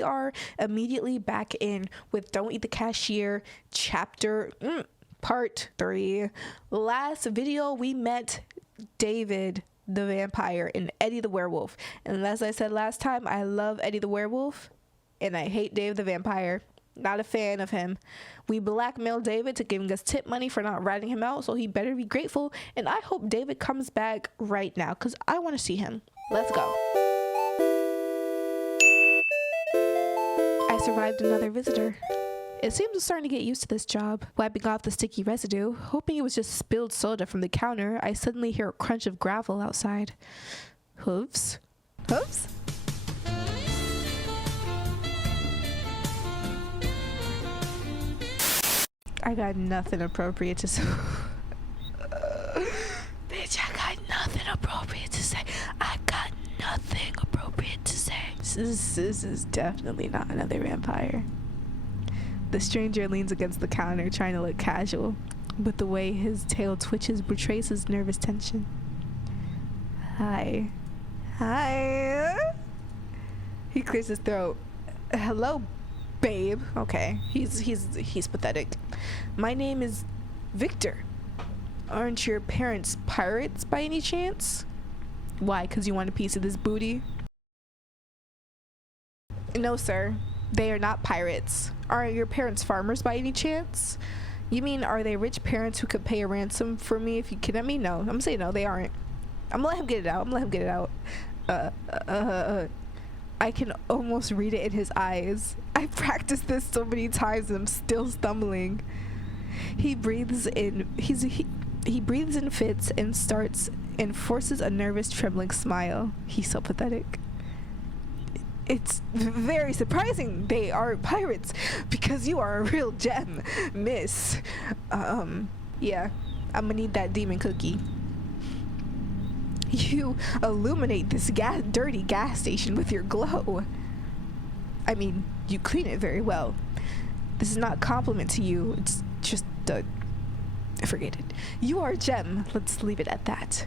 we are immediately back in with Don't Eat the Cashier chapter part 3. Last video we met David the vampire and Eddie the werewolf, and as I said last time, I love Eddie the werewolf and I hate Dave the vampire. Not a fan of him. We blackmailed David to giving us tip money for not ratting him out, so he better be grateful, and I hope David comes back right now because I want to see him. Let's go. I survived another visitor. It seems I'm starting to get used to this job. Wiping off the sticky residue, hoping it was just spilled soda from the counter, I suddenly hear a crunch of gravel outside. Hooves? Hooves? I got nothing appropriate to say. Bitch, I got nothing appropriate to say. I got nothing appropriate to say. This is definitely not another vampire. The stranger leans against the counter, trying to look casual, but the way his tail twitches betrays his nervous tension. Hi. Hi. He clears his throat. Hello, babe. Okay, he's pathetic. My name is Victor. Aren't your parents pirates by any chance? Why, because you want a piece of this booty? No, sir. They are not pirates. Are your parents farmers by any chance? You mean, are they rich parents who could pay a ransom for me if you kidnap me? No. I'm gonna say no, they aren't. I'm gonna let him get it out. I can almost read it in his eyes. I've practiced this so many times and I'm still stumbling. He breathes in. He breathes in fits and forces a nervous, trembling smile. He's so pathetic. It's very surprising they are pirates because you are a real gem, miss. Yeah, I'm gonna need that demon cookie. You illuminate this dirty gas station with your glow. I mean, you clean it very well. This is not a compliment to you. It's just forget it. You are a gem. Let's leave it at that.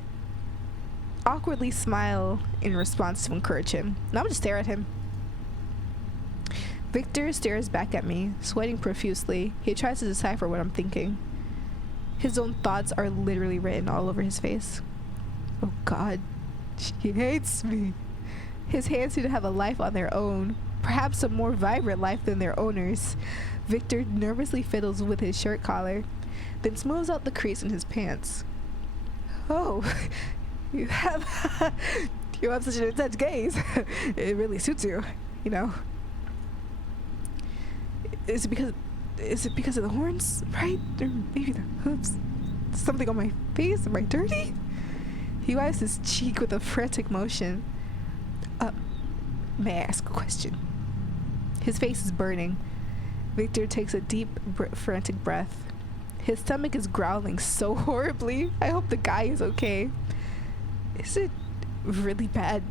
Awkwardly smile in response to encourage him. Now I'm gonna stare at him. Victor stares back at me, sweating profusely. He tries to decipher what I'm thinking. His own thoughts are literally written all over his face. Oh God, she hates me. His hands seem to have a life on their own, perhaps a more vibrant life than their owners. Victor nervously fiddles with his shirt collar, then smooths out the crease in his pants. Oh, you have such an intense gaze. It really suits you, you know. Is it because of the horns, right? Or maybe the hooves? Something on my face? Am I dirty? He wipes his cheek with a frantic motion. May I ask a question? His face is burning. Victor takes a deep, frantic breath. His stomach is growling so horribly. I hope the guy is okay. Is it really bad?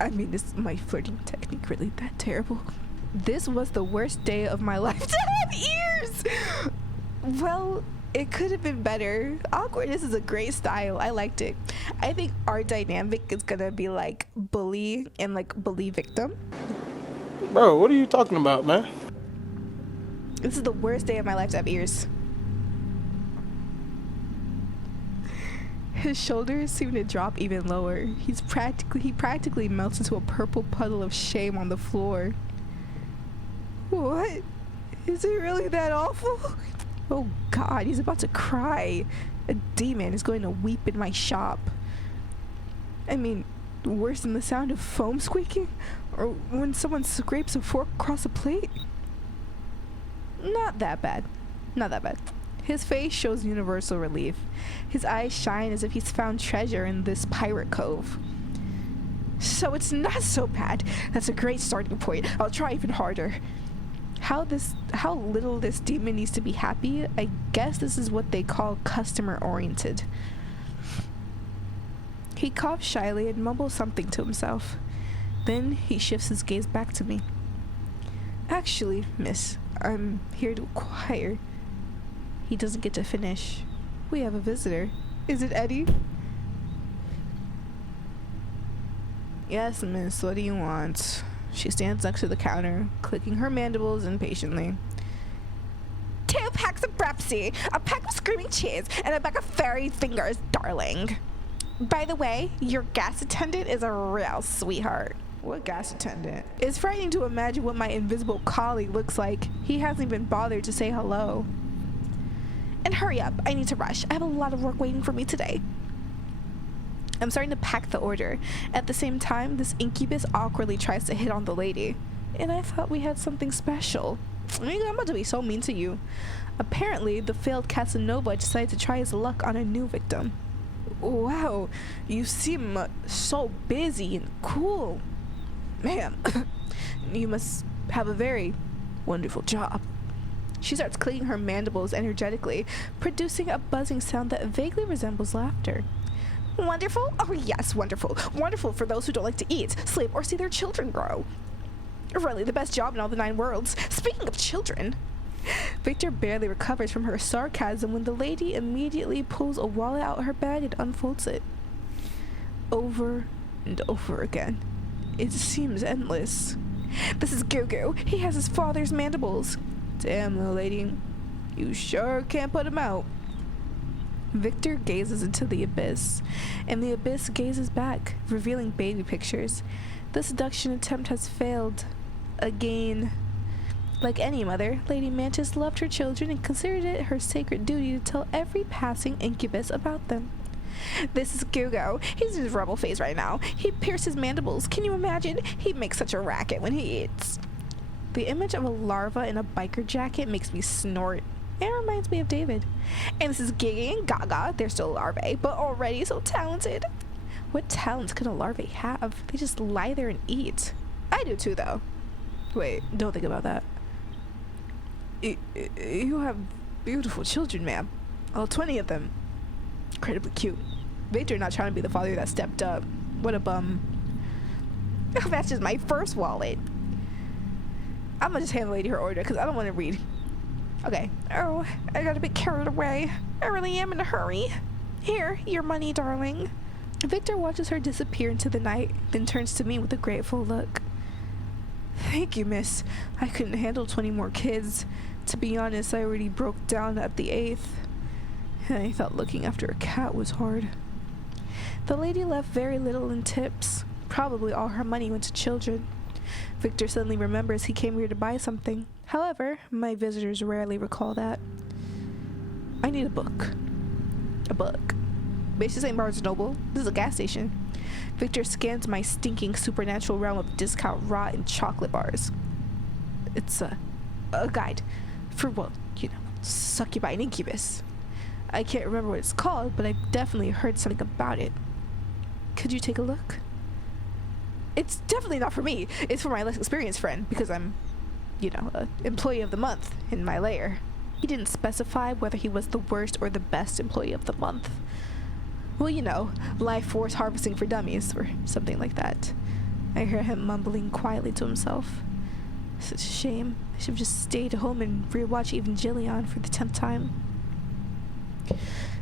I mean, is my flirting technique really that terrible? This was the worst day of my life. 10 years! Well, it could have been better. Awkwardness is a great style. I liked it. I think our dynamic is gonna be like bully and like bully victim. Bro, what are you talking about, man? This is the worst day of my life to have ears. His shoulders seem to drop even lower. He practically melts into a purple puddle of shame on the floor. What? Is it really that awful? Oh God, he's about to cry. A demon is going to weep in my shop. I mean, worse than the sound of foam squeaking? Or when someone scrapes a fork across a plate? Not that bad. Not that bad. His face shows universal relief. His eyes shine as if he's found treasure in this pirate cove. So it's not so bad. That's a great starting point. I'll try even harder. How little this demon needs to be happy. I guess this is what they call customer oriented. He coughs shyly and mumbles something to himself. Then he shifts his gaze back to me. Actually, miss, I'm here to inquire. He doesn't get to finish. We have a visitor. Is it Eddie? Yes, miss, what do you want? She stands next to the counter, clicking her mandibles impatiently. 2 packs of Brepsi, a pack of screaming cheese, and a bag of fairy fingers, darling. By the way, your gas attendant is a real sweetheart. What gas attendant? It's frightening to imagine what my invisible colleague looks like. He hasn't even bothered to say hello. And hurry up, I need to rush. I have a lot of work waiting for me today. I'm starting to pack the order. At the same time, this incubus awkwardly tries to hit on the lady. And I thought we had something special. I'm about to be so mean to you. Apparently, the failed Casanova decided to try his luck on a new victim. Wow, you seem so busy and cool. Ma'am, you must have a very wonderful job. She starts clicking her mandibles energetically, producing a buzzing sound that vaguely resembles laughter. Wonderful? Oh yes, wonderful. Wonderful for those who don't like to eat, sleep, or see their children grow. Really, the best job in all the 9 worlds. Speaking of children. Victor barely recovers from her sarcasm when the lady immediately pulls a wallet out of her bag and unfolds it. Over and over again. It seems endless. This is Gugu. He has his father's mandibles. Damn, little lady. You sure can't put him out. Victor gazes into the abyss, and the abyss gazes back, revealing baby pictures. The seduction attempt has failed. Again. Like any mother, Lady Mantis loved her children and considered it her sacred duty to tell every passing incubus about them. This is Gugu. He's in his rebel phase right now. He pierced his mandibles. Can you imagine? He makes such a racket when he eats. The image of a larva in a biker jacket makes me snort. It reminds me of David. And this is Gigi and Gaga. They're still larvae, but already so talented. What talents could a larvae have? They just lie there and eat. I do too, though. Wait, don't think about that. You have beautiful children, ma'am. All 20 of them. Incredibly cute. Victor not trying to be the father that stepped up. What a bum. Oh, that's just my first wallet. I'm gonna just hand the lady her order because I don't want to read. Okay. Oh, I got a bit carried away. I really am in a hurry. Here, your money, darling. Victor watches her disappear into the night, then turns to me with a grateful look. Thank you, miss. I couldn't handle 20 more kids. To be honest, I already broke down at the 8th. And I thought looking after a cat was hard. The lady left very little in tips. Probably all her money went to children. Victor suddenly remembers he came here to buy something. However, my visitors rarely recall that. I need a book. A book. Bitch, this ain't Barnes & Noble. This is a gas station. Victor scans my stinking supernatural realm of discount rot and chocolate bars. It's a guide for, well, you know, succubi and incubus. I can't remember what it's called, but I've definitely heard something about it. Could you take a look? It's definitely not for me. It's for my less experienced friend, because I'm, you know, an employee of the month in my lair. He didn't specify whether he was the worst or the best employee of the month. Well, you know, life force harvesting for dummies, or something like that. I hear him mumbling quietly to himself. Such a shame. I should have just stayed home and rewatched Evangelion for the 10th time.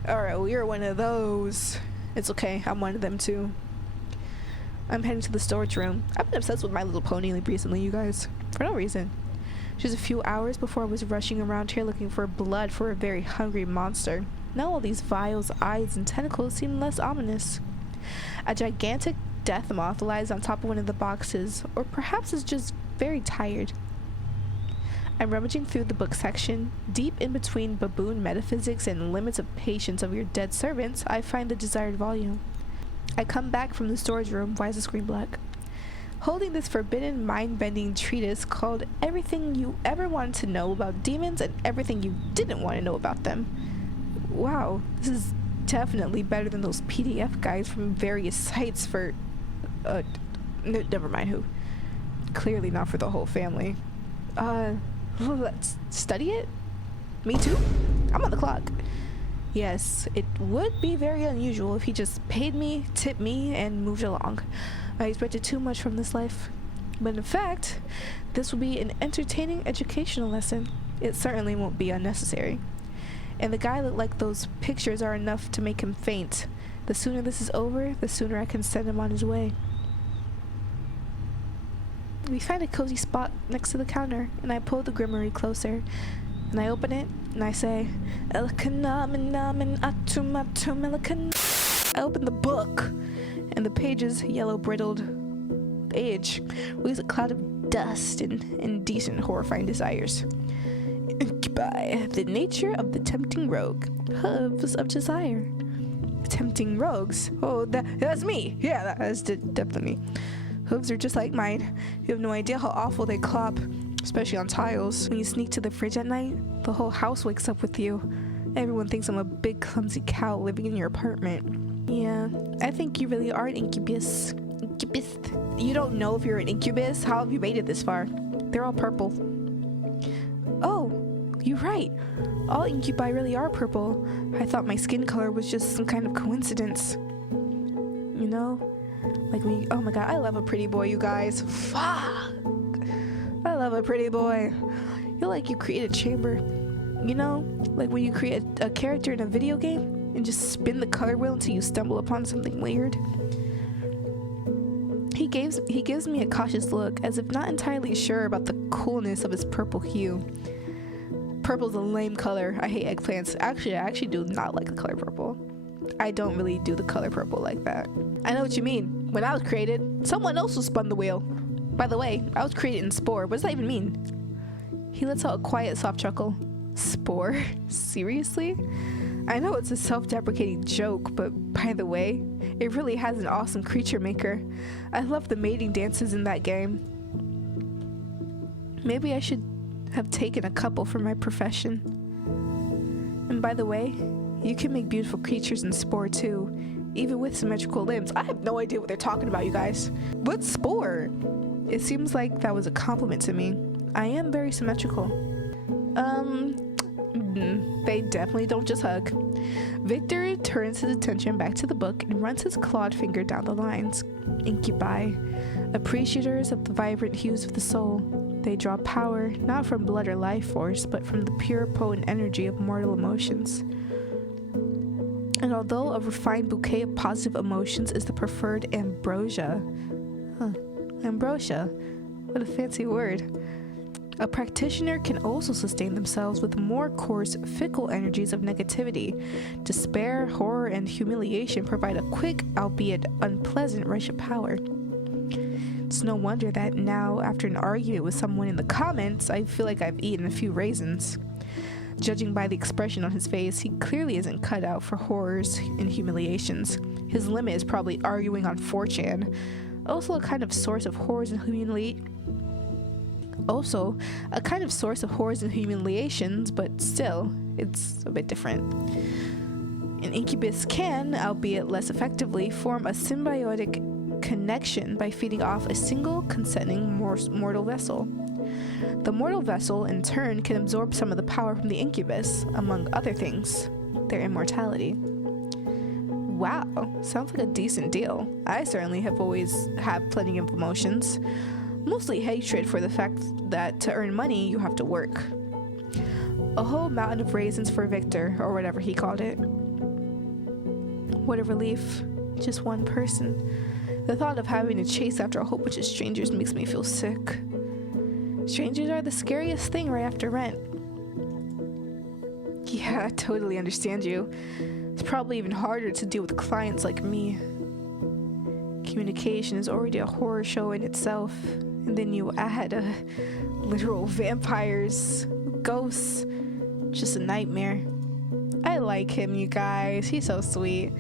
Alright, well, you're one of those. It's okay, I'm one of them too. I'm heading to the storage room. I've been obsessed with My Little Pony recently, you guys. For no reason. Just a few hours before I was rushing around here looking for blood for a very hungry monster. Now all these vials, eyes, and tentacles seem less ominous. A gigantic death moth lies on top of one of the boxes, or perhaps is just very tired. I'm rummaging through the book section. Deep in between baboon metaphysics and limits of patience of your dead servants, I find the desired volume. I come back from the storage room. Why is the screen black? Holding this forbidden mind-bending treatise called Everything You Ever Wanted to Know About Demons and Everything You Didn't Want to Know About Them. Wow, this is definitely better than those PDF guides from various sites for, never mind who. Clearly not for the whole family. Let's study it? Me too? I'm on the clock. Yes, it would be very unusual if he just paid me, tipped me, and moved along. I expected too much from this life. But in fact, this will be an entertaining educational lesson. It certainly won't be unnecessary. And the guy looked like those pictures are enough to make him faint. The sooner this is over, the sooner I can send him on his way. We find a cozy spot next to the counter, and I pull the grimoire closer. And I open it, and I say, I open the book, and the pages, yellow brittled age, leaves a cloud of dust and indecent, horrifying desires. Incubi, the nature of the tempting rogue, hooves of desire. Tempting rogues? Oh, that's me. Yeah, that's definitely me. Hooves are just like mine. You have no idea how awful they clop, especially on tiles. When you sneak to the fridge at night, the whole house wakes up with you. Everyone thinks I'm a big clumsy cow living in your apartment. Yeah, I think you really are an incubus. Incubus? You don't know if you're an incubus? How have you made it this far? They're all purple. Oh, you're right. All incubi really are purple. I thought my skin color was just some kind of coincidence. You know? Like when you, oh my god, I love a pretty boy, you guys. Fuck! I love a pretty boy. You're like you create a chamber. You know? Like when you create a character in a video game and just spin the color wheel until you stumble upon something weird. He gives me a cautious look, as if not entirely sure about the coolness of his purple hue. Purple's a lame color. I hate eggplants. Actually, I actually do not like the color purple. I don't really do the color purple like that. I know what you mean. When I was created, someone else was spun the wheel. By the way, I was created in Spore. What does that even mean? He lets out a quiet, soft chuckle. Spore? Seriously? I know it's a self-deprecating joke, but by the way, it really has an awesome creature maker. I love the mating dances in that game. Maybe I should have taken a couple for my profession. And by the way, you can make beautiful creatures in Spore too, even with symmetrical limbs. I have no idea what they're talking about, you guys. What's Spore? It seems like that was a compliment to me. I am very symmetrical. They definitely don't just hug. Victor turns his attention back to the book and runs his clawed finger down the lines. Incubi, appreciators of the vibrant hues of the soul. They draw power, not from blood or life force, but from the pure, potent energy of mortal emotions. And although a refined bouquet of positive emotions is the preferred ambrosia, ambrosia, what a fancy word, a practitioner can also sustain themselves with more coarse, fickle energies of negativity. Despair, horror, and humiliation provide a quick, albeit unpleasant, rush of power. It's no wonder that now, after an argument with someone in the comments, I feel like I've eaten a few raisins. Judging by the expression on his face, he clearly isn't cut out for horrors and humiliations. His limit is probably arguing on 4chan. Also a kind of source of horrors and humiliations, but still, it's a bit different. An incubus can, albeit less effectively, form a symbiotic connection by feeding off a single consenting mortal vessel. The mortal vessel, in turn, can absorb some of the power from the incubus, among other things, their immortality. Wow, sounds like a decent deal. I certainly have always had plenty of emotions. Mostly hatred for the fact that to earn money, you have to work. A whole mountain of raisins for Victor, or whatever he called it. What a relief. Just one person. The thought of having to chase after a whole bunch of strangers makes me feel sick. Strangers are the scariest thing right after rent. Yeah, I totally understand you. It's probably even harder to deal with clients like me. Communication is already a horror show in itself, and then you add literal vampires, ghosts, just a nightmare. I like him, you guys. He's so sweet.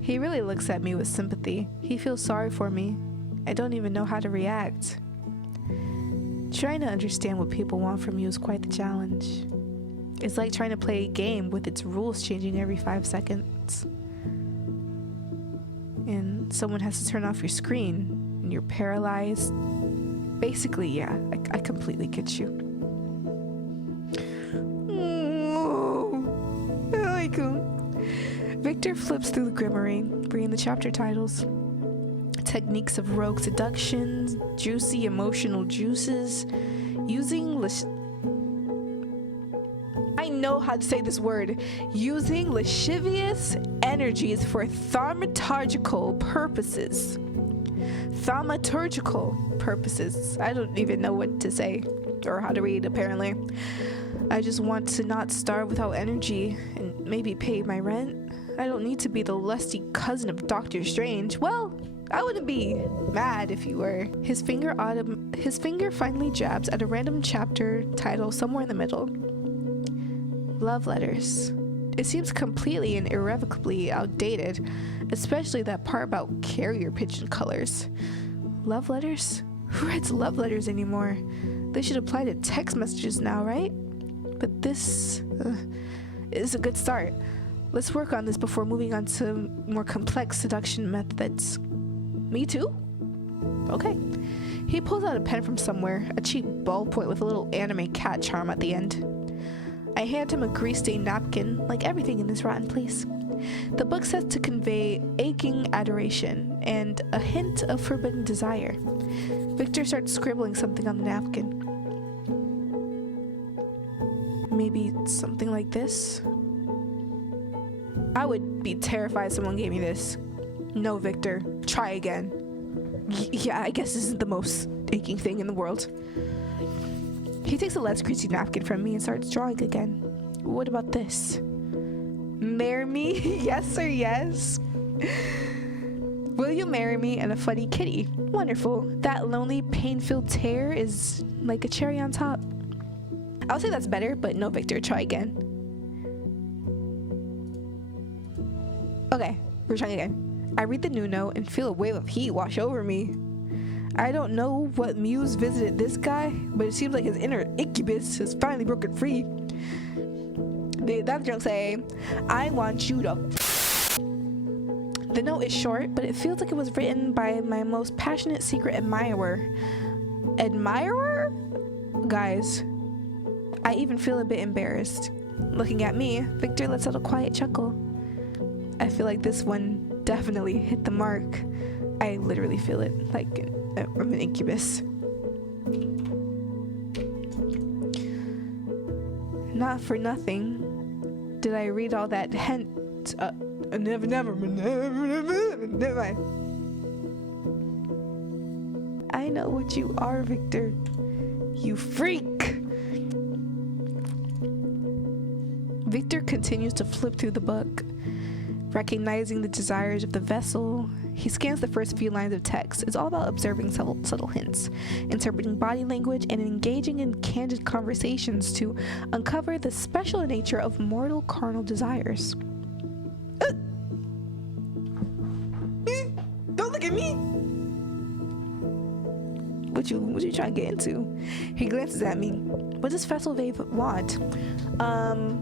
He really looks at me with sympathy. He feels sorry for me. I don't even know how to react. Trying to understand what people want from you is quite the challenge. It's like trying to play a game with its rules changing every 5 seconds. And someone has to turn off your screen, and you're paralyzed. Basically, yeah, I completely get you. I like him. Victor flips through the grimoire, reading the chapter titles. Techniques of rogue seduction, juicy emotional juices, using I know how to say this word. Using lascivious energies for thaumaturgical purposes. thaumaturgical purposes. I don't even know what to say or how to read, apparently. I just want to not starve without energy and maybe pay my rent. I don't need to be the lusty cousin of Doctor Strange. Well, I wouldn't be mad if you were. His finger finally jabs at a random chapter title somewhere in the middle. Love letters. It seems completely and irrevocably outdated, especially that part about carrier pigeon colors. Love letters? Who writes love letters anymore? They should apply to text messages now, right? But this is a good start. Let's work on this before moving on to more complex seduction methods. Me too? Okay. He pulls out a pen from somewhere, a cheap ballpoint with a little anime cat charm at the end. I hand him a grease-stained napkin, like everything in this rotten place. The book says to convey aching adoration and a hint of forbidden desire. Victor starts scribbling something on the napkin. Maybe something like this? I would be terrified if someone gave me this. No, Victor. Try again. Yeah, I guess this isn't the most aching thing in the world. He takes a less greasy napkin from me and starts drawing again. What about this? Marry me? Yes or yes? Will you marry me and a funny kitty? Wonderful. That lonely, pain-filled tear is like a cherry on top. I'll say that's better, but no, Victor. Try again. Okay, we're trying again. I read the new note and feel a wave of heat wash over me. I don't know what muse visited this guy, but it seems like his inner Incubus has finally broken free. That drunk say, I want you to. The note is short, but it feels like it was written by my most passionate secret admirer. Admirer? Guys, I even feel a bit embarrassed. Looking at me, Victor lets out a quiet chuckle. I feel like this one definitely hit the mark. I literally feel it, like I'm an incubus. Not for nothing did I read all that never mind. I know what you are, Victor. You freak! Victor continues to flip through the book. Recognizing the desires of the vessel, he scans the first few lines of text. It's all about observing subtle hints, interpreting body language, and engaging in candid conversations to uncover the special nature of mortal carnal desires. Don't look at me! What you trying to get into? He glances at me. What does Vessel Vave want?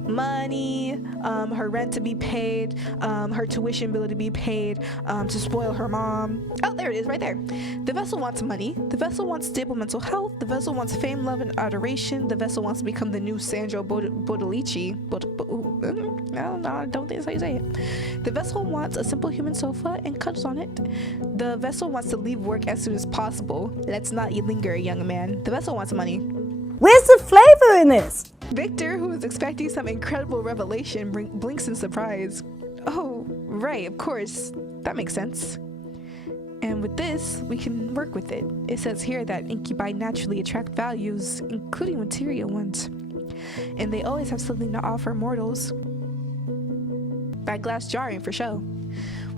Money, her rent to be paid, her tuition bill to be paid, to spoil her mom. Oh, there it is, right there. The vessel wants money. The vessel wants stable mental health. The vessel wants fame, love, and adoration. The vessel wants to become the new Sandro Bodolici. No, I don't think that's how you say it. The vessel wants a simple human sofa and cuddles on it. The vessel wants to leave work as soon as possible. Let's not linger, young man. The vessel wants money. Where's the flavor in this? Victor, who is expecting some incredible revelation, blinks in surprise. Oh, right, of course. That makes sense. And with this, we can work with it. It says here that incubi naturally attract values, including material ones. And they always have something to offer mortals. That glass jarring for show.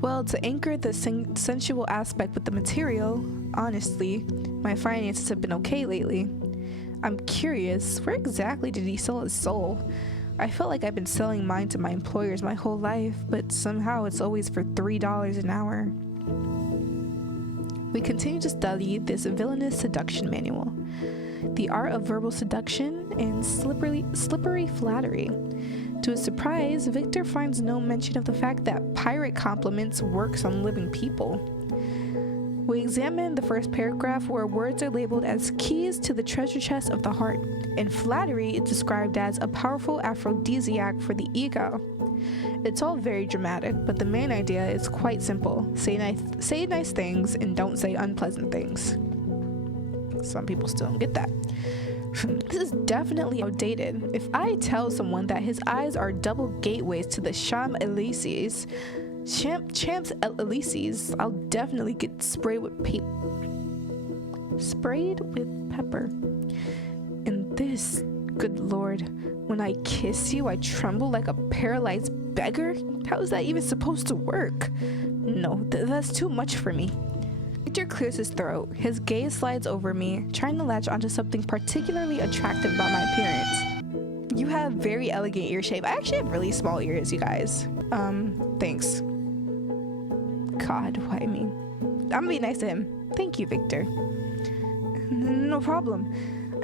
Well, to anchor the sensual aspect with the material, honestly, my finances have been okay lately. I'm curious, where exactly did he sell his soul? I felt like I've been selling mine to my employers my whole life, but somehow it's always for $3 an hour. We continue to study this villainous seduction manual. The art of verbal seduction and slippery flattery. To his surprise, Victor finds no mention of the fact that pirate compliments works on living people. We examine the first paragraph where words are labeled as keys to the treasure chest of the heart, and flattery is described as a powerful aphrodisiac for the ego. It's all very dramatic, but the main idea is quite simple. Say nice things and don't say unpleasant things. Some people still don't get that. This is definitely outdated. If I tell someone that his eyes are double gateways to the Champs-Élysées, Champs Elysees. I'll definitely get sprayed with pepper. And this, good lord, when I kiss you, I tremble like a paralyzed beggar? How is that even supposed to work? No, that's too much for me. Victor clears his throat. His gaze slides over me, trying to latch onto something particularly attractive about my appearance. You have very elegant ear shape. I actually have really small ears, you guys. Thanks. God, why me? I'm gonna be nice to him. Thank you, Victor. No problem.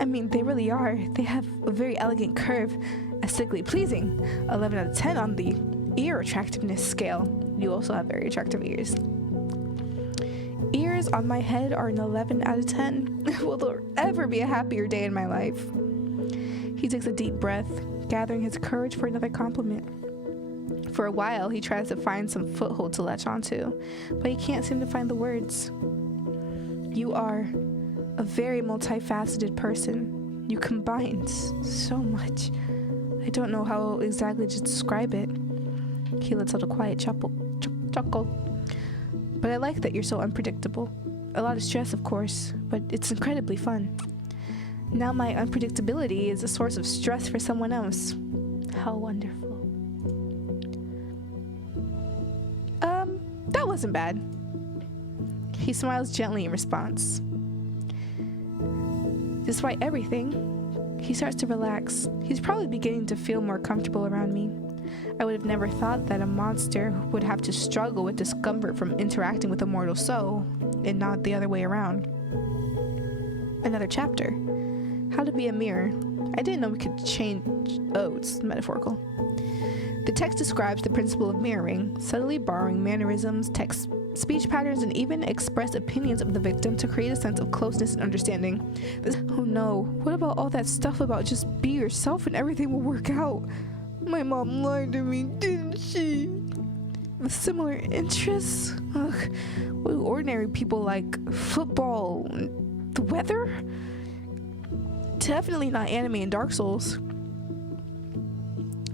I mean, they really are. They have a very elegant curve, aesthetically pleasing. 11 out of 10 on the ear attractiveness scale. You also have very attractive ears. Ears on my head are an 11 out of 10. Will there ever be a happier day in my life? He takes a deep breath, gathering his courage for another compliment. For a while, he tries to find some foothold to latch onto, but he can't seem to find the words. You are a very multifaceted person. You combine so much. I don't know how exactly to describe it. He lets out a quiet chuckle. But I like that you're so unpredictable. A lot of stress, of course, but it's incredibly fun. Now my unpredictability is a source of stress for someone else. How wonderful. That wasn't bad. He smiles gently in response. Despite everything, he starts to relax. He's probably beginning to feel more comfortable around me. I would have never thought that a monster would have to struggle with discomfort from interacting with a mortal soul, and not the other way around. Another chapter. How to be a mirror. I didn't know we could change... Oh, it's metaphorical. The text describes the principle of mirroring, subtly borrowing mannerisms, text, speech patterns, and even express opinions of the victim to create a sense of closeness and understanding. Oh no, what about all that stuff about just be yourself and everything will work out? My mom lied to me, didn't she? With similar interests? Ugh, what do ordinary people like? Football, the weather? Definitely not anime and Dark Souls.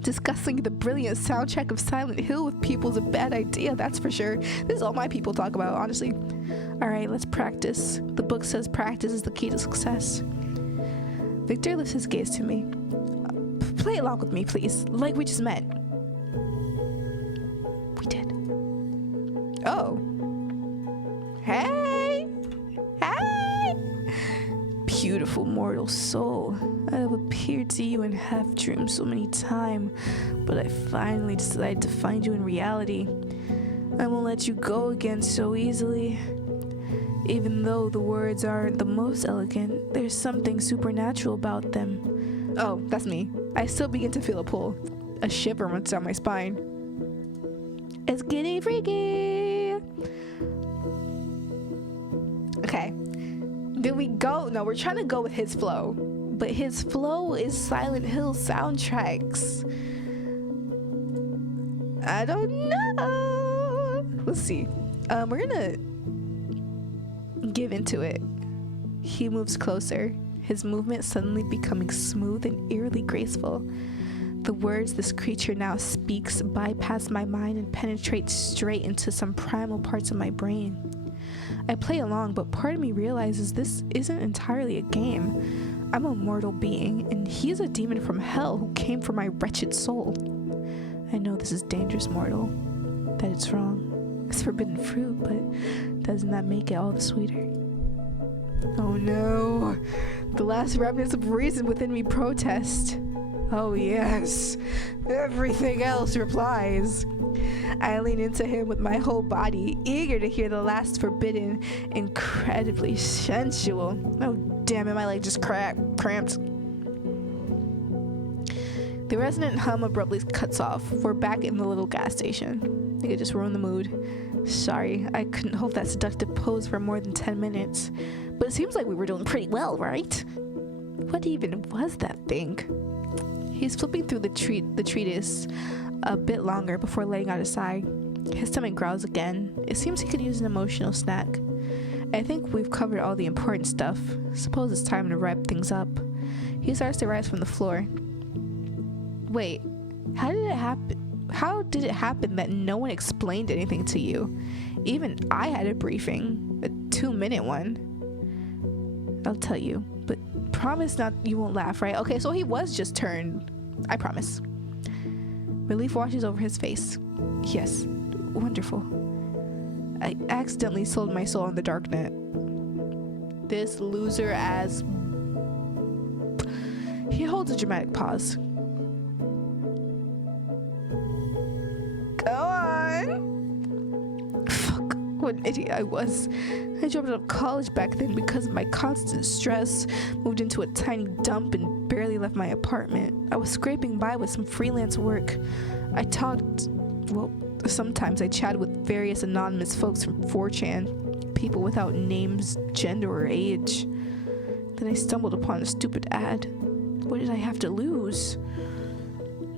Discussing the brilliant soundtrack of Silent Hill with people is a bad idea, that's for sure. This is all my people talk about, honestly. Alright, let's practice. The book says practice is the key to success. Victor lifts his gaze to me. Play along with me, please, like we just met. We did. Oh. Hey! Hey! Beautiful mortal soul. I have appeared to you in half dreams so many times, but I finally decided to find you in reality. I won't let you go again so easily. Even though the words aren't the most elegant, there's something supernatural about them. Oh, that's me. I still begin to feel a pull. A shiver runs down my spine. It's getting freaky. Okay. Did we go? No, we're trying to go with his flow. But his flow is Silent Hill soundtracks. I don't know. Let's see. We're gonna give into it. He moves closer, his movement suddenly becoming smooth and eerily graceful. The words this creature now speaks bypass my mind and penetrate straight into some primal parts of my brain. I play along, but part of me realizes this isn't entirely a game. I'm a mortal being, and he's a demon from hell who came for my wretched soul. I know this is dangerous, mortal, that it's wrong. It's forbidden fruit, but doesn't that make it all the sweeter? Oh no, the last remnants of reason within me protest. Oh yes, everything else replies. I lean into him with my whole body, eager to hear the last forbidden, incredibly sensual. Oh damn it, my leg just cramped. The resonant hum abruptly cuts off. We're back in the little gas station. I think it just ruined the mood. Sorry, I couldn't hold that seductive pose for more than 10 minutes. But it seems like we were doing pretty well, right? What even was that thing? He's flipping through the treatise a bit longer before letting out a sigh. His stomach growls again. It seems he could use an emotional snack. I think we've covered all the important stuff. Suppose it's time to wrap things up. He starts to rise from the floor. Wait, how did it happen? How did it happen that no one explained anything to you? Even I had a briefing, a 2-minute one. I'll tell you, but promise not you won't laugh, right? Okay, so he was just turned. I promise. Relief washes over his face. Yes, wonderful. I accidentally sold my soul on the darknet. This loser ass. He holds a dramatic pause. Go on. Fuck, what an idiot I was. I dropped out of college back then because of my constant stress, moved into a tiny dump and barely left my apartment. I was scraping by with some freelance work. I talked, well, sometimes I chatted with various anonymous folks from 4chan, people without names, gender, or age. Then I stumbled upon a stupid ad. What did I have to lose?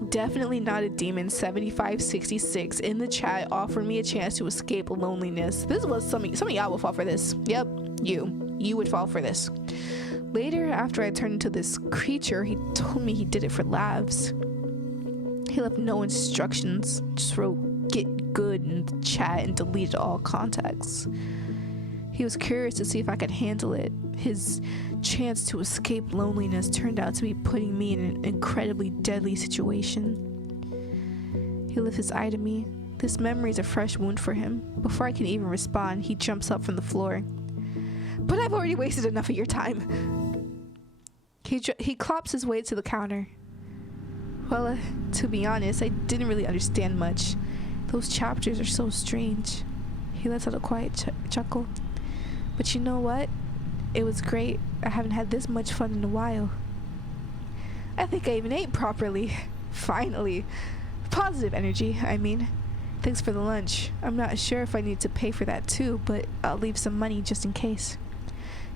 Definitely not a demon. 7566 in the chat offered me a chance to escape loneliness. This was some of y'all would fall for this. Yep, you would fall for this. Later, after I turned into this creature, he told me he did it for laughs. He left no instructions, just wrote "get good" in the chat and deleted all contacts. He was curious to see if I could handle it. His chance to escape loneliness turned out to be putting me in an incredibly deadly situation. He lifts his eye to me. This memory is a fresh wound for him. Before I can even respond, he jumps up from the floor. But I've already wasted enough of your time. He clops his way to the counter. Well, to be honest, I didn't really understand much. Those chapters are so strange. He lets out a quiet chuckle. But you know what? It was great. I haven't had this much fun in a while. I think I even ate properly. Finally. Positive energy, I mean. Thanks for the lunch. I'm not sure if I need to pay for that too, but I'll leave some money just in case.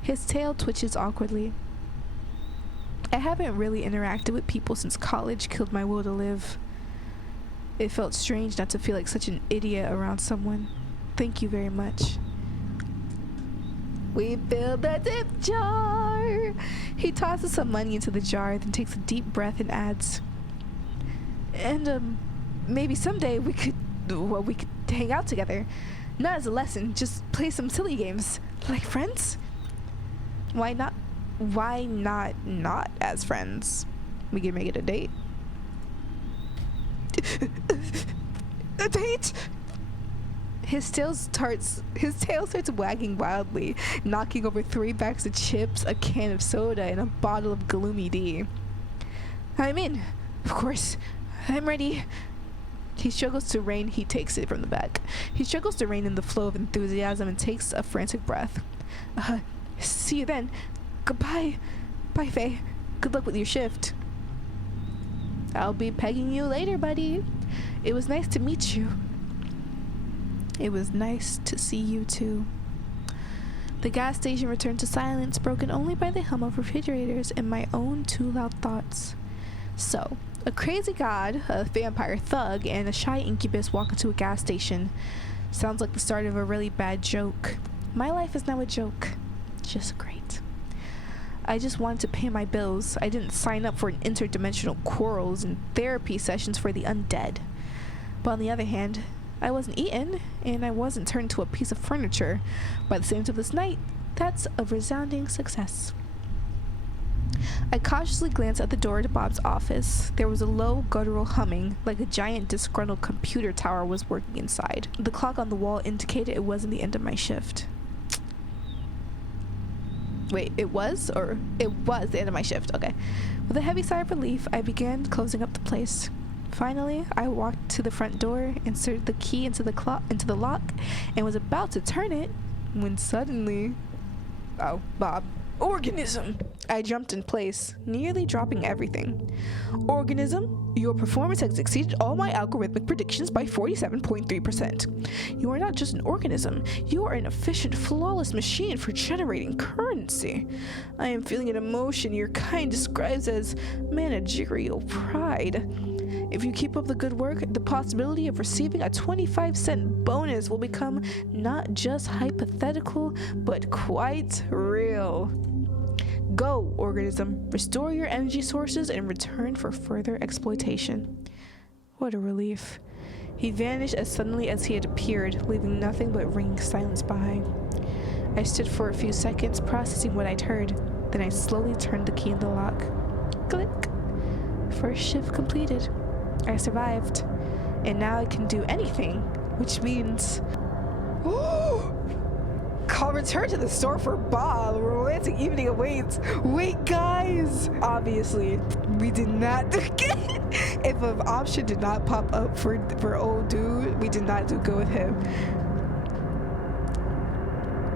His tail twitches awkwardly. I haven't really interacted with people since college killed my will to live. It felt strange not to feel like such an idiot around someone. Thank you very much. We filled the tip jar. He tosses some money into the jar, then takes a deep breath and adds, and maybe someday we could hang out together. Not as a lesson, just play some silly games. Like friends? Why not as friends? We can make it a date. A date? His tail starts wagging wildly, knocking over 3 bags of chips, a can of soda, and a bottle of Gloomy D. I'm in. Of course. I'm ready. He struggles to rein. He takes it from the back. He struggles to rein in the flow of enthusiasm and takes a frantic breath. See you then. Goodbye. Bye, Faye. Good luck with your shift. I'll be pegging you later, buddy. It was nice to meet you. It was nice to see you too. The gas station returned to silence, broken only by the hum of refrigerators and my own 2 loud thoughts. So, a crazy god, a vampire thug, and a shy incubus walk into a gas station. Sounds like the start of a really bad joke. My life is now a joke. Just great. I just wanted to pay my bills. I didn't sign up for interdimensional quarrels and therapy sessions for the undead. But on the other hand, I wasn't eaten, and I wasn't turned into a piece of furniture. By the end of this night, that's a resounding success. I cautiously glanced at the door to Bob's office. There was a low, guttural humming, like a giant disgruntled computer tower was working inside. The clock on the wall indicated it wasn't the end of my shift. Wait, it was? Or it was the end of my shift, okay. With a heavy sigh of relief, I began closing up the place. Finally, I walked to the front door, inserted the key into the lock, and was about to turn it when suddenly... Oh, Bob. Organism! I jumped in place, nearly dropping everything. Organism, your performance has exceeded all my algorithmic predictions by 47.3%. You are not just an organism, you are an efficient, flawless machine for generating currency. I am feeling an emotion your kind describes as managerial pride. If you keep up the good work, the possibility of receiving a 25-cent bonus will become not just hypothetical, but quite real. Go, organism. Restore your energy sources in return for further exploitation. What a relief. He vanished as suddenly as he had appeared, leaving nothing but ringing silence behind. I stood for a few seconds, processing what I'd heard. Then I slowly turned the key in the lock. Click. First shift completed. I survived. And now I can do anything, which means... Call return to the store for Bob. Romantic evening awaits. Wait, guys! Obviously, we did not do it. If an option did not pop up for old dude, we did not do good with him.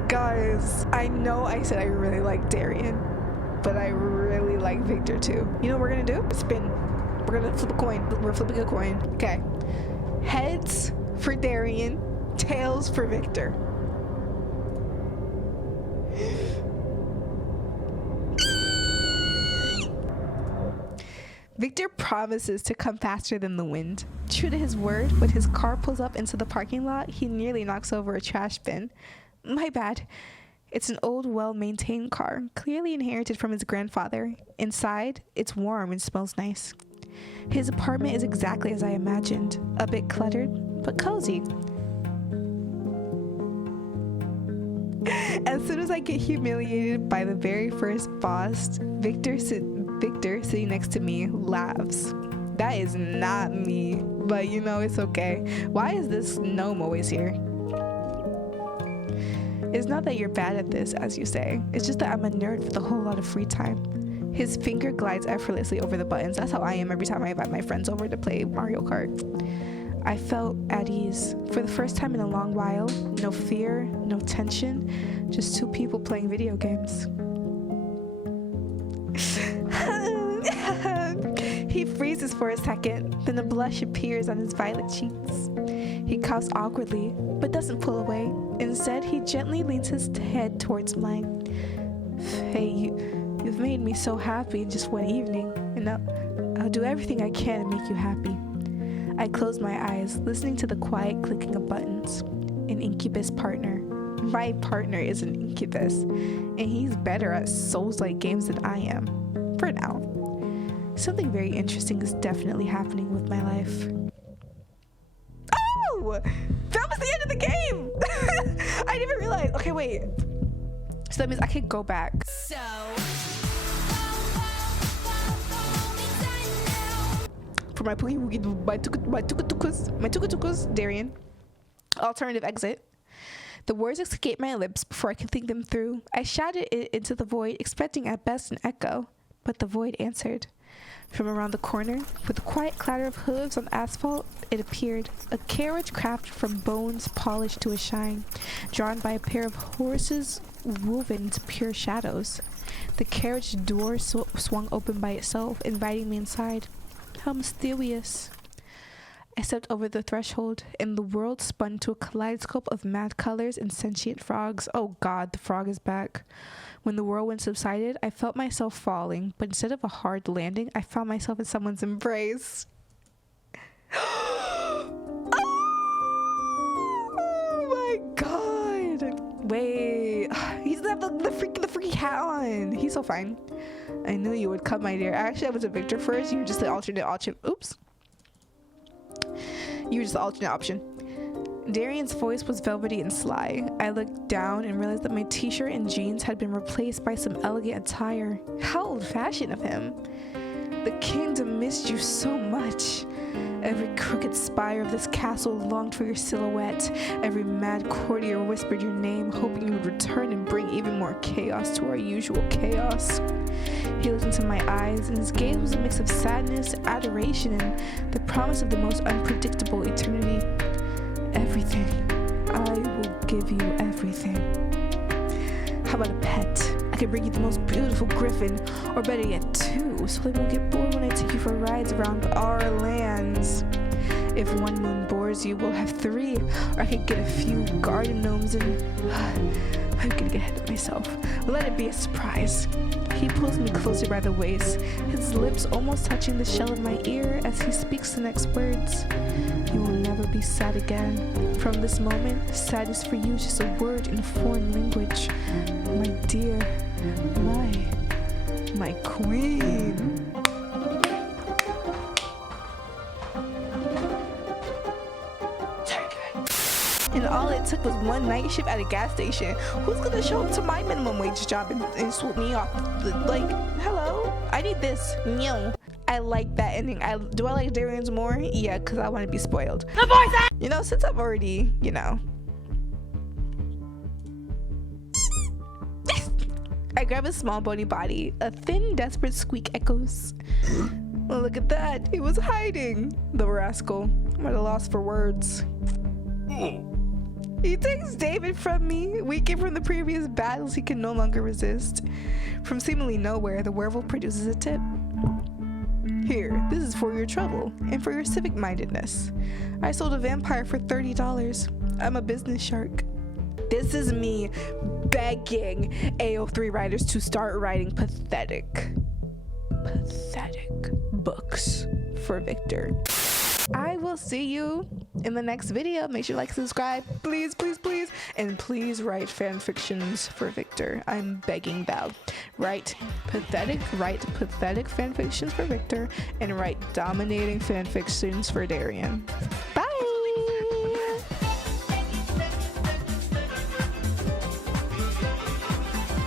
Guys, I know I said I really like Darian, but I really like Victor too. You know what we're gonna do? Spin. We're gonna flip a coin. We're flipping a coin. Okay. Heads for Darian, tails for Victor. Victor promises to come faster than the wind. True to his word, when his car pulls up into the parking lot, he nearly knocks over a trash bin. My bad. It's an old, well-maintained car, clearly inherited from his grandfather. Inside, it's warm and smells nice. His apartment is exactly as I imagined, a bit cluttered, but cozy. As soon as I get humiliated by the very first boss, Victor sitting next to me laughs. That is not me, but you know, it's okay. Why is this gnome always here? It's not that you're bad at this, as you say. It's just that I'm a nerd with a whole lot of free time. His finger glides effortlessly over the buttons. That's how I am every time I invite my friends over to play Mario Kart. I felt at ease. For the first time in a long while, no fear, no tension, just two people playing video games. He freezes for a second, then a blush appears on his violet cheeks. He coughs awkwardly, but doesn't pull away. Instead, he gently leans his head towards mine. Hey, you've made me so happy in just one evening, and I'll do everything I can to make you happy. I close my eyes, listening to the quiet clicking of buttons. An Incubus partner. My partner is an Incubus, and he's better at Souls-like games than I am. For now. Something very interesting is definitely happening with my life. Oh! That was the end of the game! I didn't even realize. Okay, wait. So that means I could go back. So... For my tukutukus, Darian. Alternative exit. The words escape my lips before I can think them through. I shouted it into the void, expecting at best an echo, but the void answered. From around the corner, with a quiet clatter of hooves on asphalt, it appeared. A carriage crafted from bones polished to a shine, drawn by a pair of horses woven into pure shadows. The carriage door swung open by itself, inviting me inside. How mysterious. I stepped over the threshold, and the world spun to a kaleidoscope of mad colors and sentient frogs. Oh God, the frog is back. When the whirlwind subsided, I felt myself falling, but instead of a hard landing, I found myself in someone's embrace. Oh my God. Wait. He doesn't have the freaky hat on. He's so fine. I knew you would come, my dear. Actually, I was a Victor first. You were just the alternate option. Oops. You were just the alternate option. Darian's voice was velvety and sly. I looked down and realized that my t-shirt and jeans had been replaced by some elegant attire. How old-fashioned of him. The kingdom missed you so much. Every crooked spire of this castle longed for your silhouette. Every mad courtier whispered your name, hoping you would return and bring even more chaos to our usual chaos. He looked into my eyes, and his gaze was a mix of sadness, adoration, and the promise of the most unpredictable eternity. Everything. I will give you everything. How about a pet? I could bring you the most beautiful griffin, or better yet, two, so they won't get bored when I take you for rides around our lands. If one moon bores you, we'll have three, or I could get a few garden gnomes and... I'm gonna get ahead of myself. Let it be a surprise. He pulls me closer by the waist, his lips almost touching the shell of my ear as he speaks the next words. You will never be sad again. From this moment, sad is for you just a word in a foreign language. My dear, my queen. And all it took was one night shift at a gas station. Who's gonna show up to my minimum wage job and swoop me off? Like, hello? I need this. No. I like that ending. Do I like Darian's more? Yeah, because I want to be spoiled. The voice! You know, since I've already, you know. I grab a small bony body. A thin, desperate squeak echoes. Well, look at that. He was hiding. The rascal. I'm at a loss for words. He takes David from me. Weakened from the previous battles, he can no longer resist. From seemingly nowhere, the werewolf produces a tip. Here, this is for your trouble and for your civic mindedness. I sold a vampire for $30. I'm a business shark. This is me begging AO3 writers to start writing pathetic books for Victor. I will see you in the next video. Make sure you like, subscribe, please, please, please. And please write fan fictions for Victor. I'm begging thou. Write pathetic fan fictions for Victor, and write dominating fan fictions for Darian.